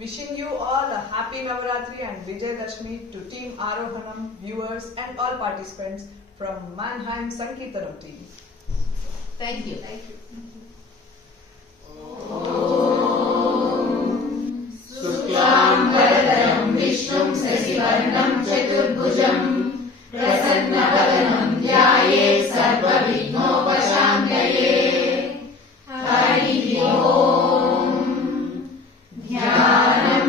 Wishing you all a happy Navaratri and Vijayadashmi to Team Arohanam, viewers and all participants from Mannheim Sankirtanam team. Thank you. Thank you. Shuklam Varadam Vishnum Sasivarnam Chaturbhujam Prasannavadanam Dhyaye Sarva Vignopashantaye. Hari Om. Dhyanam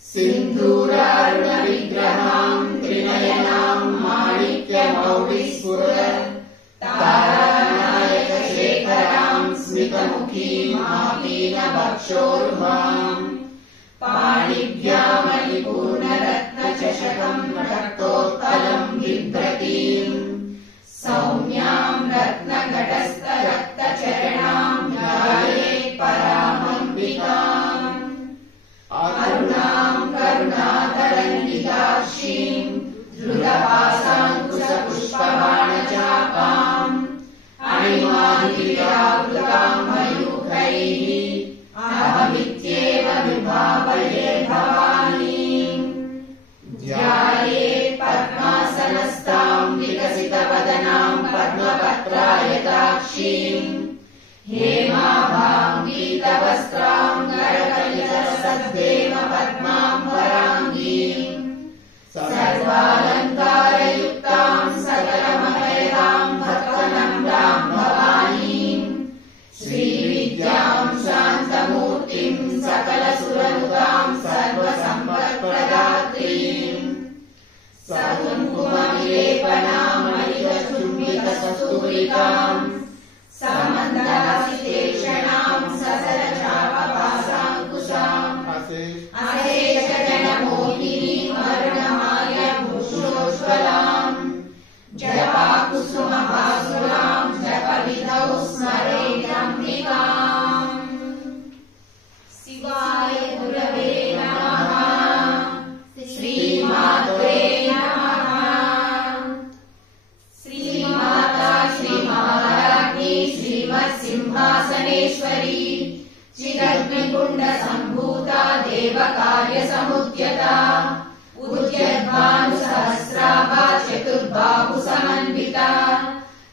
Sindhuraruna Vigraham Trinayanam Manikya Maudispurat Taranayaka Shekharam Smitamukhim Apina Bhakshoruham Panibhyamalipurna Ratna Chashakam Raktotpalam Vibhratim Saumyam Ratna Gatastha Rakta Charanam Dhyaye Paramambikam Arunam Karunatarandidarshim Dhrudapasankusa Pushpavana Chapam Animadivyavutam Mayukhaihi Ahamityeva Vibhavaye Bhavani. Dhyaye Padmasanastam Vikasitavadanam Padmapatrayatashim Hemabham Geetavastram Karakalisasadvema Padmam Varangim Sarvalankarayuktam Sakalamabhayam Bhaktanamram Bhavanim Shri Vidyam Shantamurtim Sakalasuranutam Sarvasampatpradhatrim Sakunkumavilepanam Malikachumbikasturitam Samandasiteshanam Sasarachapapasankusam Aseshajanamodini Varnamaya Bhushojvalam Japakusumabhasuram Japavidau Smaredambikam. Sivaya Gurave Namaha. Sri Matre Namaha. Sri Mata Sri Maharajni Srimat Simhasaneshwari Chidagnikunda Sambhuta Devakarya Samudyata Udyadbhanu Sahasrabha Chaturbahu Samanvita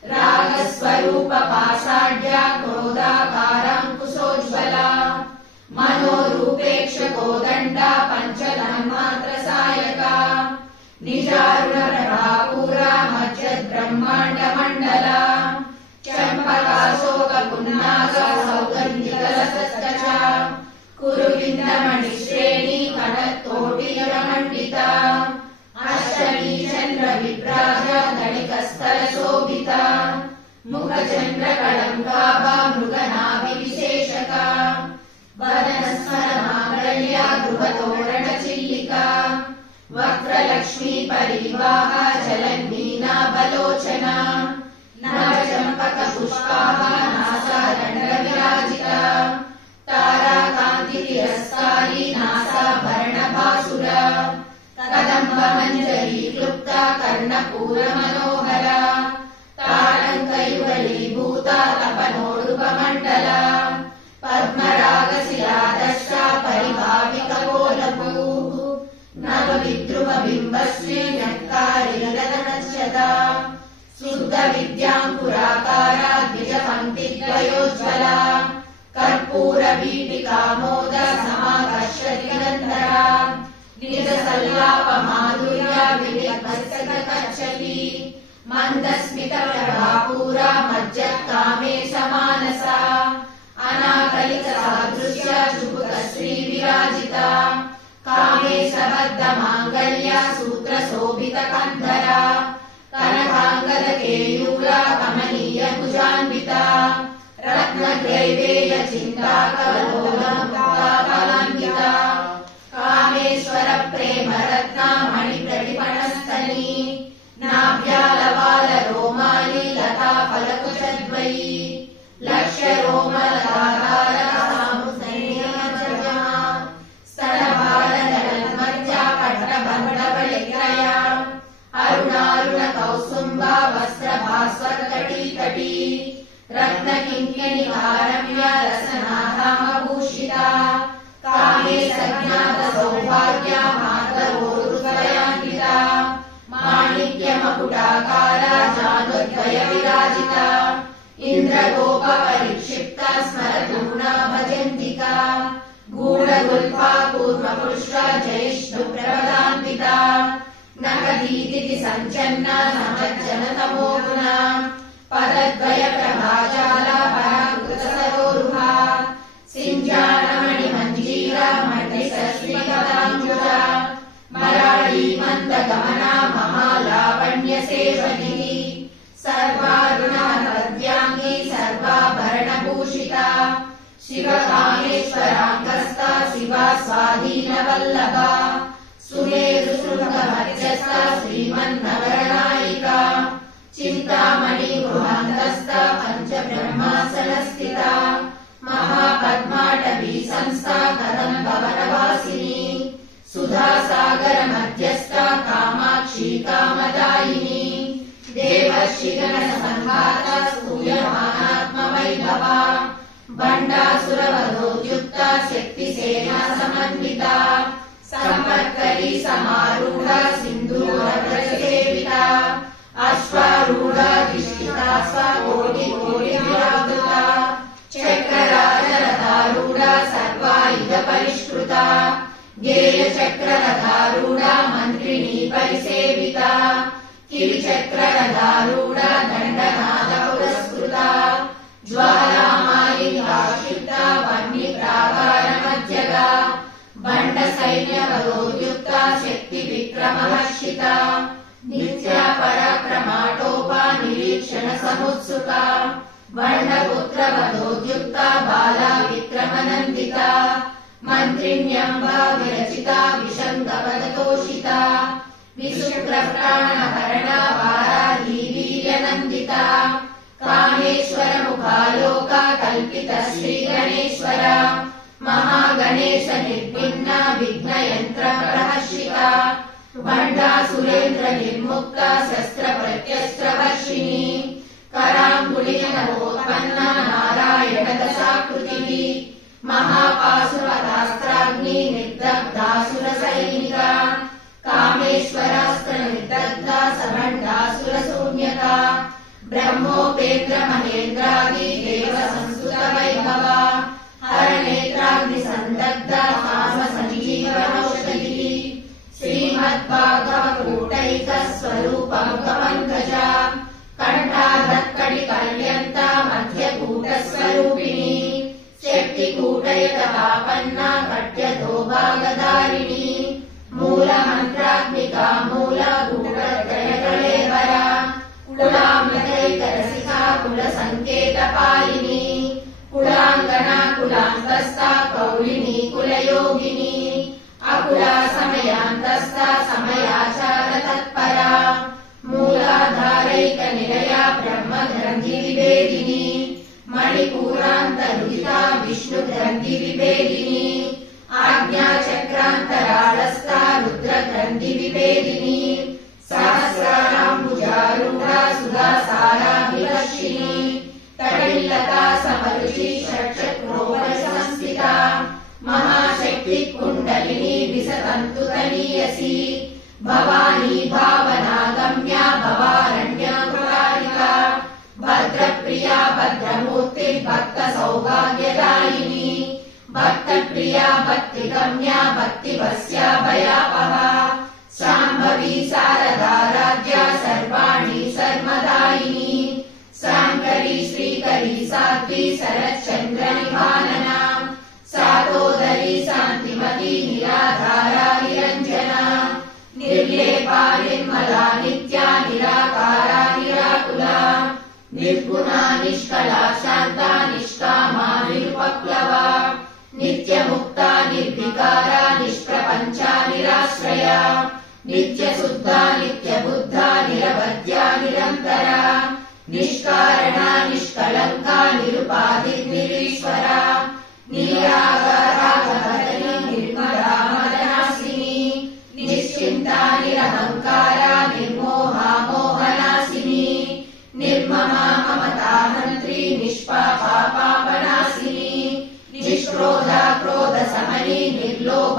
Ragaswarupa Pashadya Krodakaram Kusojvala Manorupeksha Kodanda Panchadanmatra Sayaka Nijaruna Prabhapura Majjad Brahmanda Mandala Champaka Soka Punnaga Saugandhikala Saskacha Kuruvinda Manishreni Kanatoti Ramandita Ashani Chandra Vipraja Dhanikasthala Shobhita Mukha Chandra Kadambaba Mruganavi Visheshaka Vadanasmara Mangalya Dhruvatorana Chillika Vakra Lakshmi Parivaha Jalandina Balochana Navachampaka Pushpaha Nasa Danda Virajita Tara Kanti Tiraskari Nasa Bharana Bhasura Kadamba Manjari Klupta Karnapura Manohara Taranka Yugali Bhuta Tapanorupa Mandala Padmaraga Siladasha Paribhavika Kolapu Navavidruva Bimbasri Natkari Radanachata Suddha Vidyam Purakara Dvijapanti Dvayojvala Karpura Vipika Moda Samakashati Gandhara Nija Sallapa Madhurya Vivikmasaka Kachati Mandasmita Prabhapura Majjat Kamesha Manasa Anakalita Sadrushya Chubuka Sri Virajita Kamesha Baddha Mangalya Sutra Sobhita Kandhara Kanakangada Keyura Kamaniya Bhujanvita Ratna Graiveya Chinta Kavalola Mukta Palangita Kameshwara Prema Ratna Mani Pratipanastani Nabhyalavala Romali Lata Palakushadvayi Lakshya Roma Latadhara Samusnayamajama Stanabhala Nalalmadja Pattabandha Valikraya Arunaruna Kausumba Vastra Bhaswar Kati Kati Ratna Kinkani Karamya Rasanadhama Bhushita Kame सज्ञात Saubhagya मातरोरुद्वयान्विता माणिक्य मकुटाकारा जानुद्वय विराजिता इंद्रगोप परिक्षिप्ता स्मरतूना भजन्तिका गूढगुल्फा कूर्मपुष्पा जयिष्णु प्रवदान्विता नखदीतिथि सञ्चन्ना समज्जनतमो गुणा पदद्वय प्रभाजाला पराकृतसरोरुहा सिञ्जानमणि मञ्जीरा मण्डिसस्मिकदाञ्जुषा मराळी मन्दगमना महालावण्य सेवनी सर्वारुणमद्यांगी सर्वाभरणभूषिता शिवकामेश्वराङ्गस्ता शिवा स्वाधीनवल्लभा सुमेरुशृङ्गमध्यस्था श्रीमन्नगरनायिका चिन्तामणि गृहान्तस्था पञ्चब्रह्मासनस्थिता महापद्माटवी संस्था कदम्बवनवासिनी सुधासागर मध्यस्था कामाक्षी कामदायिनी देवर्षिगणसङ्घाता स्तूयमानात्मवैभवा बण्डासुरवधोद्युक्ता शक्तिसेना समन्विता संपत्करी समारूढ़ा सिंधूरव्रजसेविता अश्वारूढ़ा दिष्टिता स्वकोटि कोटि व्यावृता चक्रराजरथारूढ़ा सर्वायुध परिष्कृता गेय चक्ररथारूढ़ा मंत्रिणी परिसेविता किरिचक्ररथारूढ़ा दंडनाद पुरस्कृता ज्वालामालिकाक्षिप्ता वह्निप्राकारमध्यगा बंड सैन्यवधोद्युक्ता शक्ति विक्रमहर्षिता नित्या पराक्रमाटोपा निरीक्षण समुत्सुका बंडपुत्र वधोद्युक्ता बाला विक्रमनन्दिता मंत्रिण्यम्बा विरचिता विशङ्गवदतोषिता विशुक्रप्राणहरणा वाराही वीर्यनन्दिता कामेश्वर मुखालोका कल्पित श्रीगणेश्वरा महागणेश निर्विघ्ना विघ्नयन्त्र प्रहर्षिता बण्डासुरेन्द्र निर्मुक्ता शस्त्र प्रत्यस्त्रवर्षिणी कराङ्गुलिनवोत्पन्ना नारायण दशाकृतिः महापाशुपदास्त्राग्नि निर्दग्धासुर सैनिका कामेश्वरास्त्र निर्दग्धा सबण्डासुर शून्यका ब्रह्मोपेन्द्र महेन्द्रादि देव संस्तुत वैभवा हरनेत्राग्नि संदग्धा काम संजीवनौषधिः श्रीमद्भागवकूटैक स्वरूपं कमङ्गजा कण्ठाधत्कटिपर्यन्ता मध्यकूटस्वरूपिणी शक्तिकूटैकतापन्ना कट्यधोभागधारिणी मूलमन्त्रात्मिका मूलकूटत्रयकलेवरा कुलामृतैकरसिका कुलसङ्केतपालिनी कुलाङ्गना कुलान्तस्था कौलिनी कुलयोगिनी अकुला समयान्तस्था समयाचार तत्परा मूलाधारैक निलया ब्रह्मग्रन्थि विभेदिनी मणिपूरान्तरुदिता विष्णुग्रन्थि विभेदिनी आज्ञाचक्रान्तराळस्था रुद्रग्रन्थि विभेदिनी सहस्राम्बुजारूढा सुधासाराभिवर्षिणी तटिल्लता समरुचि षट्चक्रोपरिसंस्थिता महाशक्ति कुण्डलिनी विसतन्तु तनीयसी भवानी भावनागम्या भवारण्यकुलारिका भद्रप्रिया भद्रमूर्तिर्भक्त सौभाग्यदायिनी भक्तप्रिया भक्तिगम्या भक्तिवस्या भयापहा शाम्भवी शारदाराध्या सर्वाणि सर्वदायिनी शाङ्करी श्रीकरी साध्वी शरच्चन्द्रनिभानना सातोदरी शान्तिमती निराधारा निरञ्जना निर्लेपा निर्मला नित्या निराकारा निराकुला निर्गुणा निष्कला शान्ता निष्कामा निरुपप्लवा नित्यमुक्ता निर्विकारा निष्प्रपञ्चा निराश्रया नित्यशुद्धा नित्यबुद्धा निरवध्या निरन्तरा निष्कारणा निष्कलङ्का निरुपाधिर्निरीश्वरा निरागारागमदनी निर्मला मदनासिनी निश्चिन्ता निरहङ्कारा निर्मोहा मोहनासिनी निर्ममा ममताहन्त्री निष्पापा पापनासिनी निष्क्रोधा क्रोधशमनी निर्लोभा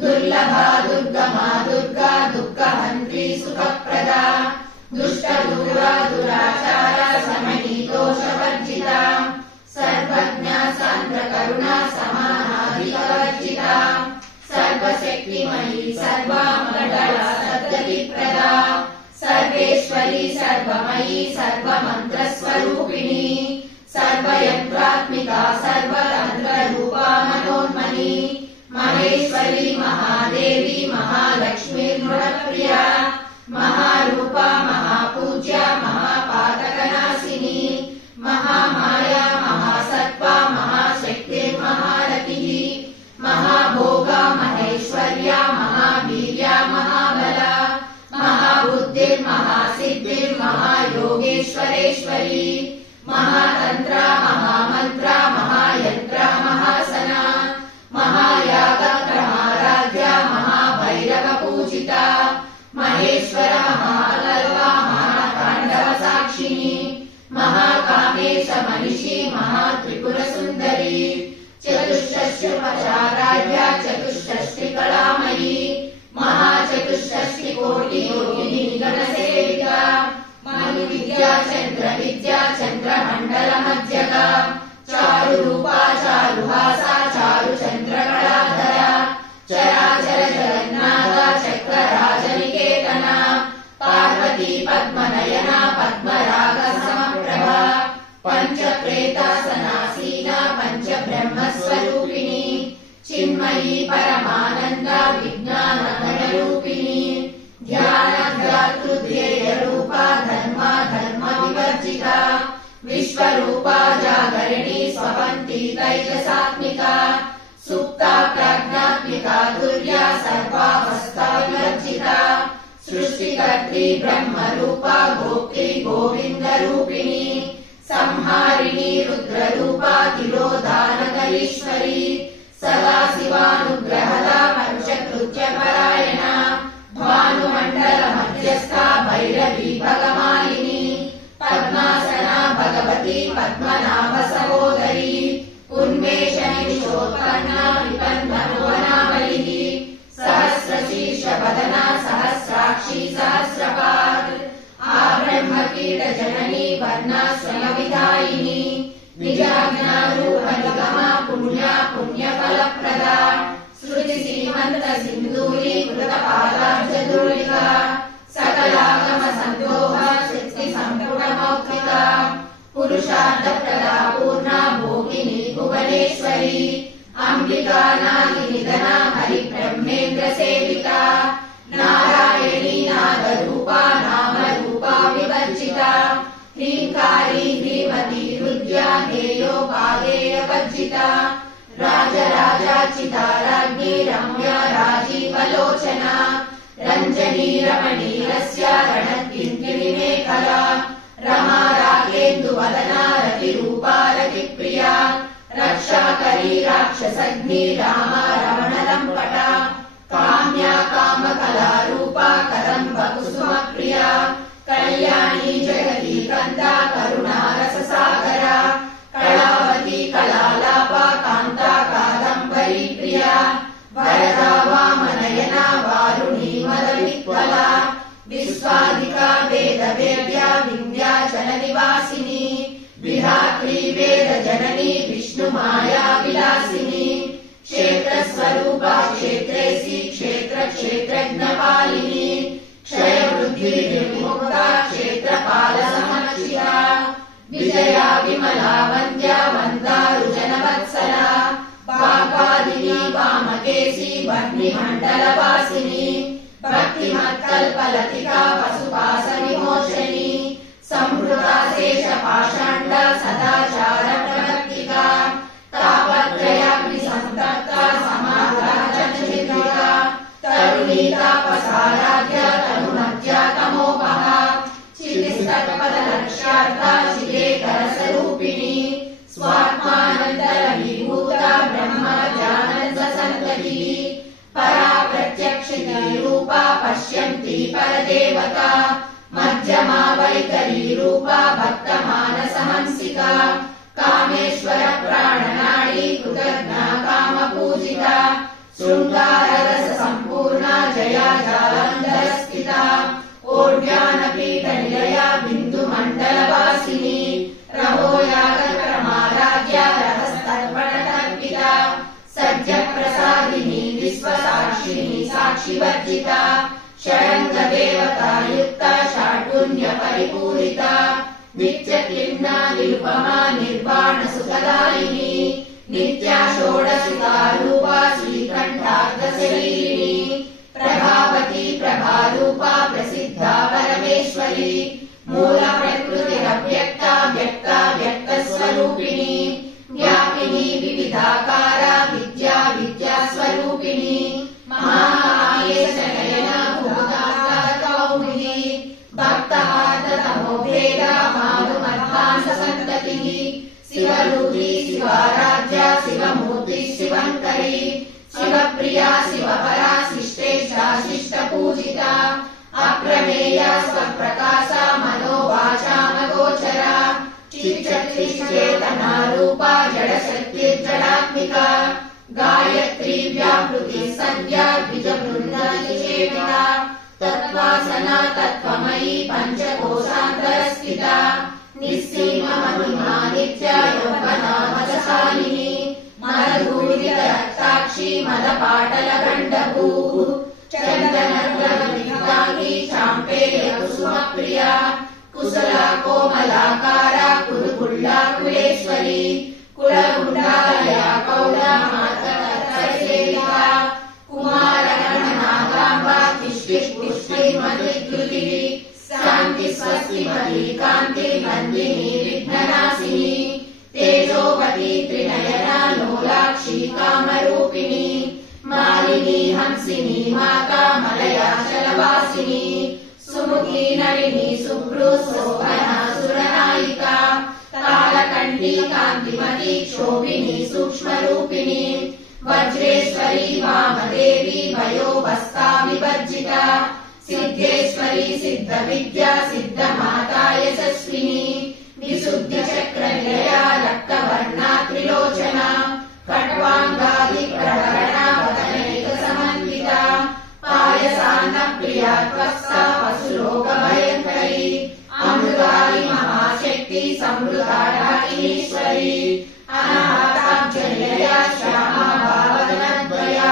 दुर्लभा दुर्गमा दुर्गा दुःखहन्त्री सुखप्रदा दुष्टदूरा दुराचारा समनी दोषवर्जिता सर्वज्ञा सान्द्रकरुणा समानाधिकवर्जिता सर्वशक्तिमयी सर्वामण्डला सद्गतिप्रदा सर्वेश्वरी सर्वमयी सर्वमन्त्रस्वरूपिणी सर्वयन्त्रात्मिका सर्वतन्त्ररूपा मनोन्मनी महेश्वरी महादेवी महालक्ष्मीर्नृणप्रिया महारूपा महापूज्या महापातकनाशिनी महामाया महासत्त्वा महाशक्तिर्महारतिः महाभोगा महेश्वर्या महावीर्या महाबला महाबुद्धिर्महासिद्धिर्महायोगेश्वरेश्वरी महातन्त्रा महामन्त्रा महायन्त्रा महासना महायागप्रमाराध्या महाभैरवपूजिता महेश्वर महाकल्पा महाताण्डवसाक्षिणी महाकामेश मनिषी महात्रिपुरसुन्दरी चतुष्षष्ट्युपचाराध्या चतुष्षष्टिकलामयी महाचतुष्षष्टिकोटियोगिनी गणसेविका मनुविद्या चन्द्रविद्या चन्द्रमण्डलमध्यगा चारुरूपा चारुहासा चारुचन्द्रकलाधरा चराचर जगन्नाथा चक्रराजनिकेतना पार्वती पद्मनयना पद्मरागसमप्रभा पञ्चप्रेतासनासीना पञ्चब्रह्मस्वरूपिणी चिन्मयी परमानन्दा विज्ञानघनरूपिणी ध्यानध्यातृध्येयरूपा धर्मा धर्मविवर्जिता विश्वरूपा जागरिणी स्वपन्ती तैजसात्मिका सुप्ता प्रज्ञात्मिका तुर्या सर्वावस्थाविवर्जिता सृष्टिकर्त्री ब्रह्मरूपा गोप्त्री गोविन्दरूपिणी संहारिणी रुद्ररूपा तिरोधानकरीश्वरी सदाशिवानुग्रहदा पञ्चकृत्यपरायणा भानुमण्डलमध्यस्था भैरवी भगमालिनी पद्मासना भगवती पद्मनाभसहोदरी उन्मेषनिमिषोत्पन्ना विपन्नभुवनावलिः सहस्रशीर्षवदना सहस्राक्षी सहस्रपात् आब्रह्मकीटजननी वर्णाश्रमविधायिनी निजाज्ञारूपनिगमा पुण्या पुण्यफलप्रदा श्रुतिसीमन्तसिन्दूरीकृतपादाब्जधूलिका सकलागमसन्दोहा शक्तिसम्पूर्णमौक्तिका पुरुषार्थप्रदा पूर्णा भोगिनी भुवनेश्वरी अम्बिका नादिनिधना हरिब्रह्मेन्द्रसेविका नारायणी नादरूपा नामरूपा विवर्जिता ह्रीङ्कारी ह्रीमती रुद्या हेयोपादेयवर्जिता राजराजाचिता राज्ञी रम्या राजीवलोचना रञ्जनी रमणीरस्या रणकिङ्किणिमेखला रमा रागेन्दुवदना रतिरूपा रतिप्रिया रक्षाकरी राक्षसग्नी रामा रमणलम्पटा काम्या कामकलारूपा कदम्बकुसुमप्रिया कल्याणी जगती कन्दा करुणारससागरा कलावती कलालापा कान्ता कादम्बरी प्रिया वरदा वामनयना वारुणी मदविह्वला विश्वाधिका वेदवेद्या विन्ध्याचलनिवासिनी विधात्री वेदजननी विष्णुमाया विलासिनी क्षेत्रस्वरूपा क्षेत्रेसी क्षेत्रक्षेत्रज्ञपालिनी क्षयवृद्धि निर्मुक्ता क्षेत्रपालसमक्षिता विजया विमला वन्द्या वन्दारुजनवत्सला वाग्वादिनी वामकेशी वर्णिमण्डलवासिनी भक्तिमत्कल्पलतिका पशुपाशविमोचनी संहृता शेषपाषाण्डा सदाचारप्रवर्तिका तापत्रयाग्निसन्तप्ता समाधानचन्द्रिका तरुणी तापसाराध्या तनुमध्या तमोपहा चितिस्तत्पदलक्ष्यार्था चिदेकरसरूपिणी स्वात्मानन्दरविभूता ब्रह्मज्ञानन्दसन्ततिः परा प्रत्यक्षिती रूपा पश्यन्ती परदेवता मध्यमा वैखरी रूपा भक्तमानसहंसिका कामेश्वर प्राणनाडी कृतज्ञा कामपूजिता शृङ्गाररस साक्षिणी साक्षिवर्जिता षडङ्ग देवता युक्ता षाड्गुण्य परिपूरिता नित्यक्लिन्ना निरुपमा निर्वाण सुखदायिनी नित्या षोडशिका रूपा श्रीकण्ठार्धशरीरिणी प्रभावती प्रभारूपा प्रसिद्धा परमेश्वरी मूल प्रकृतिरव्यक्ता व्यक्ता व्यक्तस्वरूपिणी व्यापिनी विविधाकारा विद्या विद्यास्वरूपिणी महाकायेशनयना भूताकौमुदी भक्तहार्दतमोभेदा मानुमध्वांससन्ततिः शिवरूपी शिवाराध्या शिवमूर्ति शिवङ्करी शिवप्रिया शिवपरा शिष्टेशा शिष्टपूजिता अप्रमेया स्वप्रकाशा मनोवाचामगोचरा चिच्चेतना रूपा जडशक्तिर्जडात्मिका गायत्री व्यापृति सद्या द्विजवृन्दानिषेविता तत्त्वासना तत्त्वमयी पञ्चकोशान्तरस्थिता निस्सीममहिमा नित्या यौवनामजशालिनी मदधूलितरक्ताक्षी मदपाटलगण्डभूः चन्दनर्गविधाङ्गी चाम्पेयकुसुमप्रिया कुशला कोमलाकारा कुरुकुल्ला कुलेश्वरी कुलकुण्डालया कौला मातर्सेविता कुमारगणनागाम्बा तिष्ठिष्पुष्टिर्मतिद्युतिः शान्ति स्वस्तिमती कान्ति नन्दिनी विघ्ननाशिनी तेजोवती त्रिनयना लोलाक्षी कामरूपिणी मालिनी हंसिनी माता मलयाचलवासिनी सुमुखी नलिनी सुभ्रू शोभना सुरनायिका कालकण्ठी कान्तिमती क्षोभिनी सूक्ष्मरूपिणी वज्रेश्वरी वामदेवी वयोवस्था विवर्जिता सिद्धेश्वरी सिद्धविद्या सिद्धमाता यशस्विनी विशुद्धिचक्रनिलया रक्तवर्णा त्रिलोचना खट्वाङ्गादिप्रहरणा वदनैकसमन्विता पायसान्नप्रिया त्वत्सा पशुरोगभयङ्करी अमृतारि महाशक्ति समृता डाकिनीश्वरी अनाथाब्जनिलया श्यामा भावगणद्वया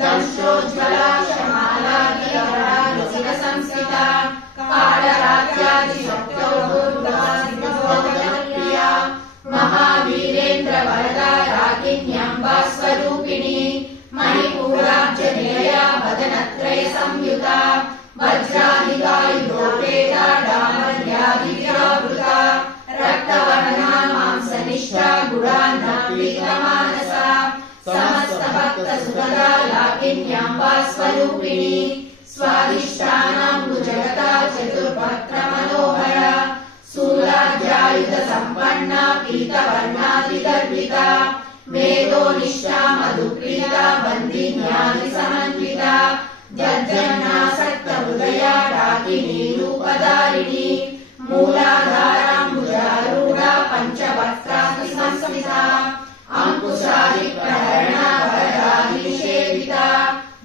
दंशोज्ज्वला शमालादिकरालोचनसंस्थिता कालरात्यादिशक्तौ दुर्गा सिद्धोगणप्रिया महावीरेन्द्र वरदा राकिन्यम्बा स्वरूपिणी मणिपूराब्जनिलया वदनत्रय संयुता वज्राधिकायुधोपेता डामर्यादिव्यावृता रक्तवर्णा मांसनिष्ठा गुणान्नपीतमानसा समस्त भक्तसुखदा लाकिन्याम्बा स्वरूपिणी स्वादिष्टानाम्बुजगता चतुर्भक्त्रमनोहरा शूलाद्यायुध सम्पन्ना पीतवर्णादिगर्भिता मेधोनिष्ठा मधुप्रीता बन्दिन्यादिसमन्विता जज्जन्नासक्तहृदया डाकिनी रूपधारिणी मूलाधाराम्बुजारूढा पञ्चवक्त्रादिसंस्थिता अंकुशादिप्रहरणा वरदादिनिषेविता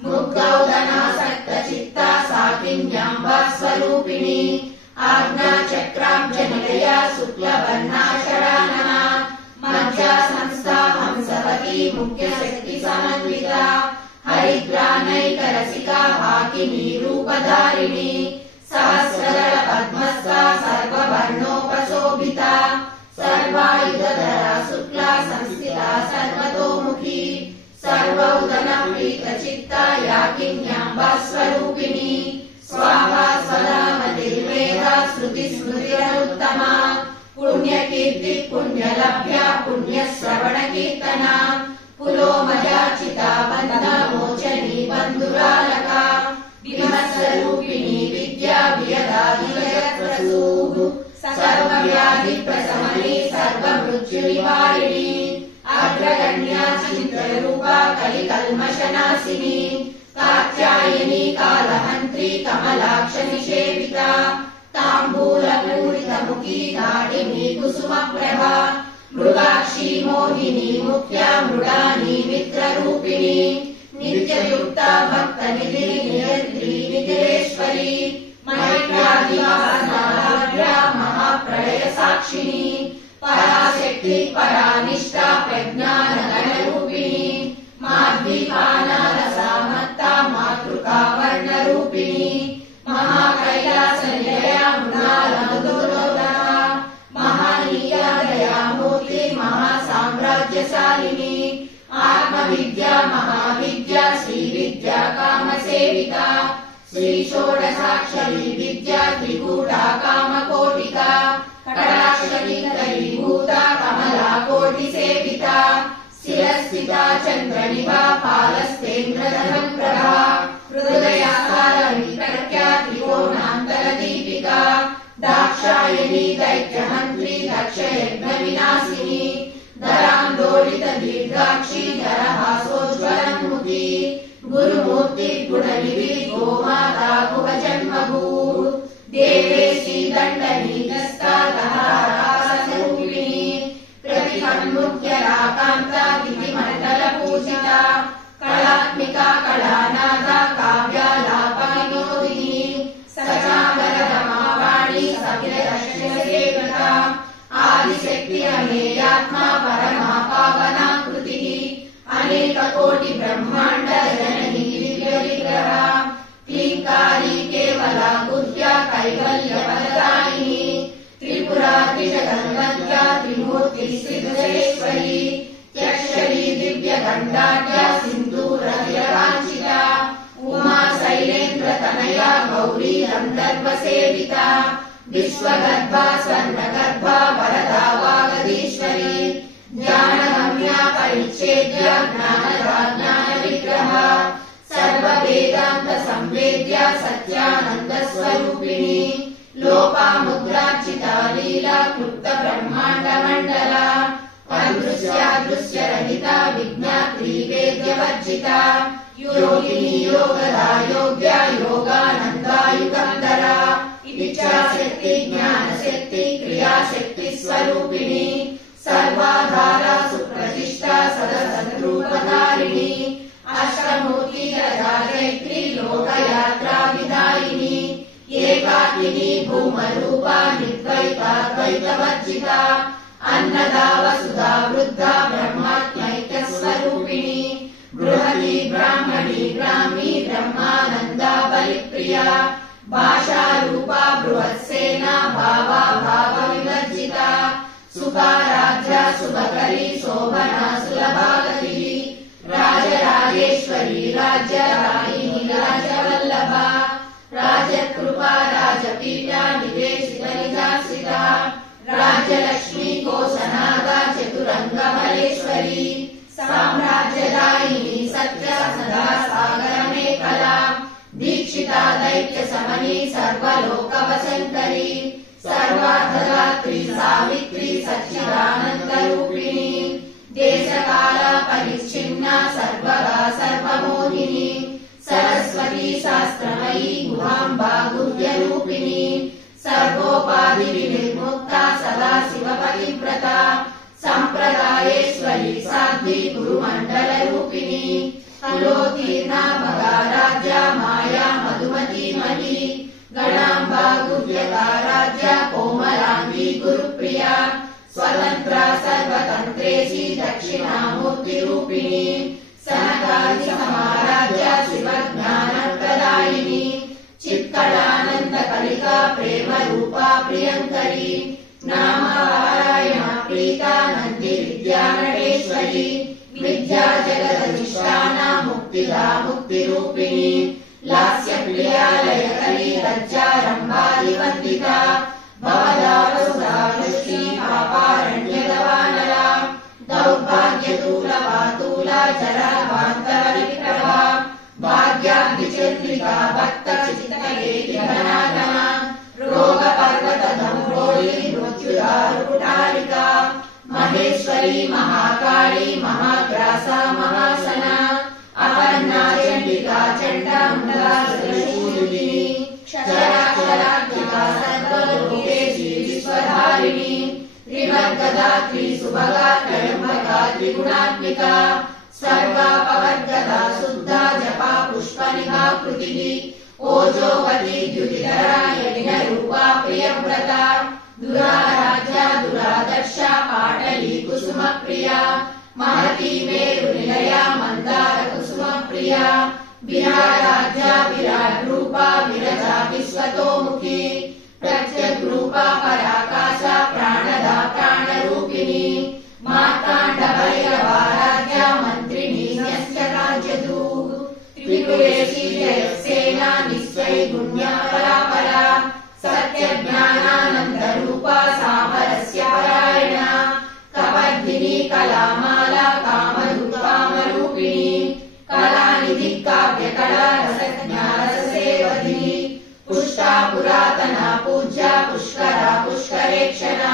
मुग्धौदनासक्तचित्ता साकिन्याम्बा स्वरूपिणी आज्ञाचक्राब्जनिलया शुक्लवर्णा षडानना मज्जा संस्था हंसवती मुख्यशक्तिसमन्विता हरिद्रानैकरसिका हाकिनी रूपधारिणी सहस्रदल पद्मस्था सर्ववर्णोपशोभिता सर्वायुधधरा शुक्ला संस्थिता सर्वतोमुखी सर्वौदनप्रीतचित्ता याकिन्याम्बा स्वरूपिणी स्वाहा स्वदा मतिर्मेधा श्रुतिस्मृतिरनुत्तमा पुण्यकीर्ति पुण्यलभ्या पुण्यश्रवणकीर्तना पुलोमयाचिता बन्धमोचनी बन्धुरालका विमत्सरूपिणी विद्या वियदादिजयप्रसूः सर्वव्याधिप्रशमनी सर्वमृत्युनिवारिणी अग्रगण्या चित्ररूपा कलिकल्मषनाशिनी कात्यायनी कालहन्त्री कमलाक्षनिषेविता ताम्बूलपूरितमुखी दाडिनी कुसुमप्रभा मृगाक्षी मोहिनी मुख्या मृडानी मित्ररूपिणी नित्ययुक्ता भक्तनिधि नियत्री निधिरेश्वरी मैत्रादिवासनाढ्या महाप्रलय साक्षिणी पराशक्ति परानिष्ठा प्रज्ञानगणरूपिणी माध्वीपानारसामत्ता विद्या महाविद्या श्रीविद्या कामसेविका श्री षोडशाक्षरी विद्या त्रिकूटा कामकोटिका कटाक्षरीभूता कमला कोटिसेविता शिरस्थिता चन्द्रनिभा फालस्तेन्द्रधनप्रभा हृदयाकारविप्रख्या त्रिकोणान्तरदीपिका दाक्षायणी दैत्यमन्त्री दक्षयज्ञविनाशिनी धरान्दोलितदीर्घाक्षी धरहासोज्ज्वलन्मुखी गुरुमूर्ति गुणनिधि गोमाता गुहजन्मभूः देवेशी दण्डनीतस्तातहारासरूपिणी प्रतिखन्मुख्यराकान्ता दितिमण्डलपूजिता कलात्मिका कलानादा काव्यालापविनोदिनी सचामररमावाणी सकिलदर्शनसेविका आदिशक्ति अमेयात्मा परमा पावनाकृतिः अनेककोटि ब्रह्माण्ड जननी दिव्यविग्रह क्लींकारी केवला गुह्या कैवल्यवरदायिनी त्रिपुरा त्रिजगन्वत्या त्रिमूर्ति श्रीधरेश्वरी यक्षरी दिव्यगण्डाढ्या सिन्दूरविरकाञ्चिता उमा शैलेन्द्रतनया गौरी गन्धर्वसेविता विश्वगर्भा स्वर्णगर्भा वरदा वागदीश्वरी ज्ञानगम्या परिच्छेद्या ज्ञानदा ज्ञानविग्रहा सर्ववेदान्त संवेद्या सत्यानन्दस्वरूपिणी लोपामुद्रार्चिता लीला क्लुप्त ब्रह्माण्डमण्डला अदृश्यादृश्यरहिता विज्ञात्री वेद्यवर्जिता योगिनी योगदा योग्या योगानन्दा युगन्धरा इच्छाशक्ति ज्ञानशक्ति क्रियाशक्ति स्वरूपिणी सर्वाधारा सुप्रतिष्ठा सदसद्रूपधारिणी अष्टमूर्ति रजाजयत्री लोकयात्रा विदायिनी एकाकिनी भूमरूपा निर्द्वैताद्वैतवर्जिता अन्नदा वसुधा वृद्धा ब्रह्मात्मैक्यस्वरूपिणी बृहती ब्राह्मणी ब्राह्मी ब्रह्मानन्दा बलिप्रिया भाषारूपा बृहत्सेना भावा भावविवर्जिता सुखाराध्या शुभकरी शोभना सुलभागतिः राजराजेश्वरी राज्यरायिनी राजवल्लभा राजकृपा राजपीठा निवेशितनिजाश्रिता राज्यलक्ष्मी कोशनादा चतुरङ्गबलेश्वरी साम्राज्यदायिनी सत्य सदा सागरमेखला दीक्षिता दैत्यशमनी सर्वलोकवशङ्करी सर्वार्थदात्री सावित्री सच्चिदानन्दरूपिणी देशकाल परिच्छिन्ना सर्वगा सर्वमोहिनी सरस्वती शास्त्रमयी गुहाम्बा गुह्यरूपिणी सर्वोपाधि विनिर्मुक्ता सदा शिवपतिव्रता सम्प्रदायेश्वरी साध्वी गुरुमण्डलरूपिणी कलोतीर्णा भगाराज्या माया मधुमती मही गणाम्बा गुह्यका राज्या कोमलांगी गुरुप्रिया स्वतन्त्रा सर्वतन्त्रेशी दक्षिणामूर्तिरूपिणी सनकादि समाराज्या शिवज्ञानप्रदायिनी चित्कलानन्दकलिका प्रेमरूपा प्रियङ्करी नामपारायणा प्रीता नन्दिविद्यानटेश्वरी विद्या जगदधिष्ठाना मुक्तिदा मुक्तिरूपिणी लास्यप्रिया लयकरी लज्जारम्भादिवन्दिता भवदा वसुधा वृष्टि पापारण्यदवानला दौर्भाग्यतूलवातूला जरावान्तरविप्रभा भाग्याब्धिचन्द्रिका भक्तचित्तकेतिघनाघना रोगपर्वतदम्भोळी मृत्युदारुकुटारिका महेश्वरी महाकाली महाग्रासा महासना अपन्ना चण्डिका चण्डामुण्डा सुरशूलिनी क्षराक्षरार्चिका सर्वलोकेशी विश्वधारिणी त्रिवर्गदात्री सुभगा त्रयम्बका त्रिगुणात्मिका सर्वापवर्गदा शुद्धा जपा पुष्पनिभा कृतिः ओजोवती द्युतिधरा यज्ञरूपा प्रियव्रता दुराराध्या दुरादर्शा पाटली कुसुमप्रिया महती मेरुनिलया मन्दार कुसुमप्रिया विराराध्या विराट्रूपा विरजा विश्वतोमुखी प्रत्यग्रूपा पराकाशा प्राणदा प्राणरूपिणी मार्ताण्डभैरवाराध्या मन्त्रिणी भूयसी जयसेना निस्त्रैगुण्या परापरा सत्यज्ञानानन्दरूपा सामरस्य परायणा कपर्दिनी कलामाला कामरूपिणी कलानिधि काव्यकला रसज्ञा रससेवधिनी पुष्टा पुरातना पूज्या पुष्करा पुष्करेक्षणा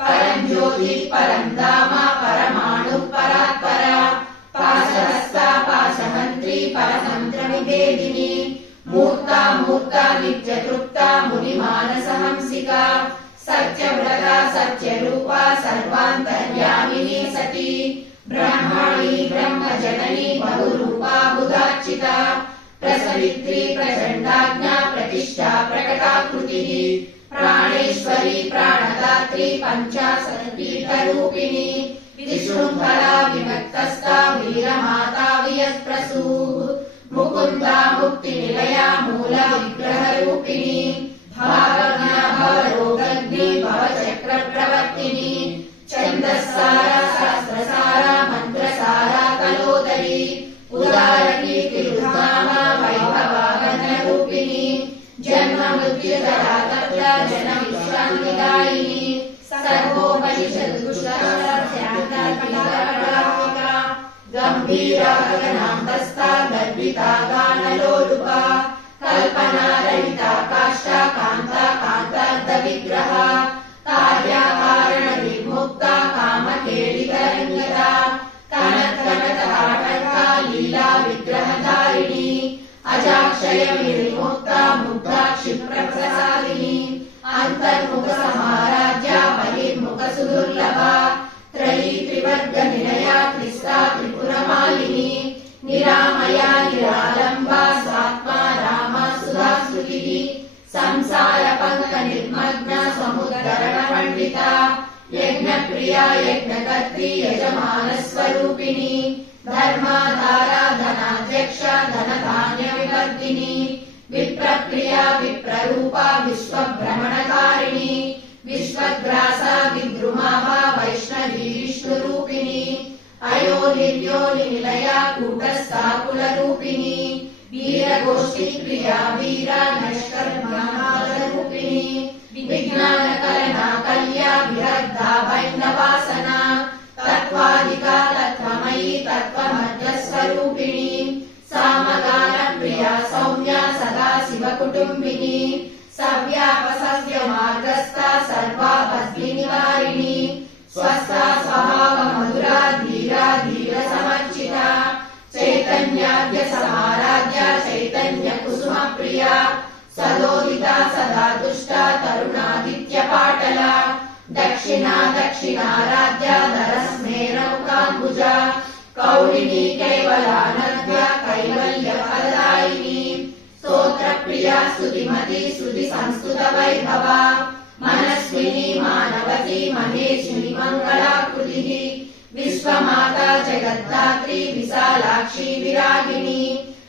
परं ज्योति परं धामा परमाणु परात्परा पाशहस्ता पाशहन्त्री परतन्त्रविभेदिनी मूर्ता मूर्ता नित्यतृप्ता मुनिमानसहंसिका सत्यव्रता सत्यरूपा सर्वान्तर्यामिनी सती ब्रह्माणी ब्रह्मजननी बहुरूपा बुधार्चिता प्रसवित्री प्रचण्डाज्ञा प्रतिष्ठा प्रकटाकृतिः प्राणेश्वरी प्राणदात्री पञ्चाशत्पीठरूपिणी विशृङ्खला विभक्तस्था वीरमाता वियत्प्रसूः मुकुन्दा मुक्तिनिलया मूला विग्रहरूपिणी भावज्ञा भवरोगग्नि भवचक्रप्रवर्तिनी छन्दस्सारा शास्त्रसारा मन्त्रसारा कलोदरी उदारकीर्तिरुद्धामा वैभवागणरूपिणी जन्म मृत्युजरा तत्र जनविश्रान्तिदायिनी सर्वोपनिषद्दुष्टस्यान्तर्पिता गम्भीरा गगनान्तस्था गर्भिता गानलोलुपा कल्पना रहिता काष्ठा कान्ता कान्तार्धविग्रहा कार्याकारण विमुक्ता कामकेलिकरञ्जिता कनत्कनकताटङ्का लीला विग्रहधारिणी अजाक्षय विमुक्ता मुग्धा क्षिप्रप्रसादिनी अन्तर्मुख समाराज्या बहिर्मुख सुदुर्लभा त्रयी त्रिवर्ग निलया त्रिस्ता त्रिपुरमालिनी निरामया निरालम्बा स्वात्मा रामा सुधास्तुतिः संसार पंक निर्मग्ना समुद्धरण पंडिता यज्ञप्रिया यज्ञकर्त्री यजमानस्वरूपिणी धर्माधारा धनाध्यक्षा धनधान्य विवर्धिनी विप्रप्रिया विप्ररूपा विश्वभ्रमणकारिणी विश्वग्रासा विद्रुमाभा वैष्णवी विष्णुरूपिणी अयोनिर्योनि निलया कूटस्था कुलरूपिणी वीरगोष्ठी प्रिया वीरा नष्कर्मारूपिणी विज्ञानकलना कल्या विरद्धा वैष्णवासना तत्त्वाधिका तत्त्वमयी तत्त्वमध्यस्वरूपिणी सामगान प्रिया सौम्या सदा शिवकुटुम्बिनी सव्यापसव्य मार्गस्था सर्वापद्विनिवारिणी स्वस्था स्वभाव मधुरा धीरा धीर समर्चिता चैतन्याद्य समाराध्या चैतन्य कुसुम प्रिया सदोदिता सदा दुष्टा तरुणादित्य पाटला दक्षिणा दक्षिणाराध्या धरस्मेरौकाम्बुजा कौलिनी कैवलानद्या कैवल्य फलदायिनी स्तोत्र प्रिया स्तुतिमती स्तुति संस्तुत वैभवा मनस्विनी मानवती महेश्वरी मंगलाकृतिः विश्वमाता जगद्धात्री विशालाक्षी विरागिणी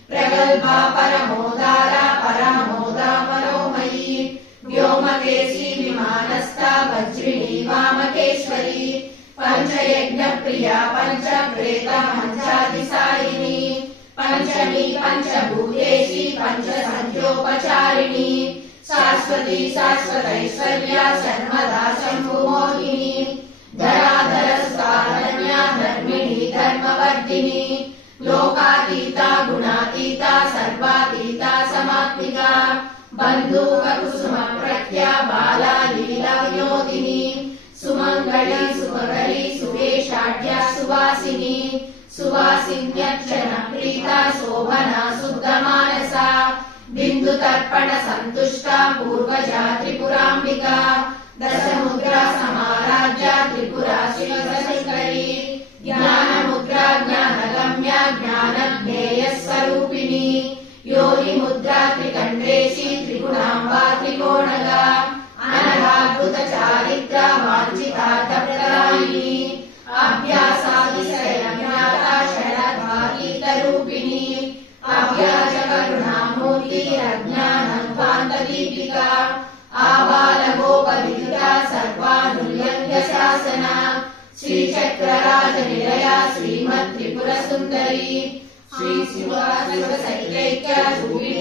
प्रगल्भा परमोदारा परमोदा मनोमयी व्योमकेशी विमानस्था वज्रिणी वामकेश्वरी पंचयज्ञ प्रिया पंचप्रेत पंचाधिसायिनी पंचमी पंचभूतेशी पंचसंख्योपचारिणी शाश्वती शाश्वतैश्वर्या सर्वदा शम्भुमोहिनी धराधरस्वाधन्या धर्मिणी धर्मवर्धिनी लोकातीता गुणातीता सर्वातीता समात्मिका बन्धूककुसुम प्रख्या बाला लीला विनोदिनी सुमङ्गली सुभगली सुवेशाढ्या सुवासिनी सुवासिन्यक्षण प्रीता शोभना शुद्धमानसा बिन्दु तर्पण सन्तुष्टा पूर्वजा त्रिपुराम्बिका दशमुद्रा समाराज्या त्रिपुरा शिवशङ्करी ज्ञानमुद्रा ज्ञानगम्या ज्ञानज्ञेयस्वरूपिणी योनिमुद्रा त्रिकण्डेशी त्रिगुणाम्बा त्रिकोणगा अनघाद्भुत चारित्रा वाञ्छितार्थप्रदायिनी अभ्यासातिशयज्ञाता षडद्भागीतरूपिणी अभ्याजकरुणामूर्ति अज्ञानध्वान्तदीपिका आबालगोपविदिता सर्वानुल्लङ्घ्य शासना श्रीचक्रराजनिलया श्रीमत्त्रिपुरसुन्दरी श्री शिवाशिव सैक्यैक्य रूपिणी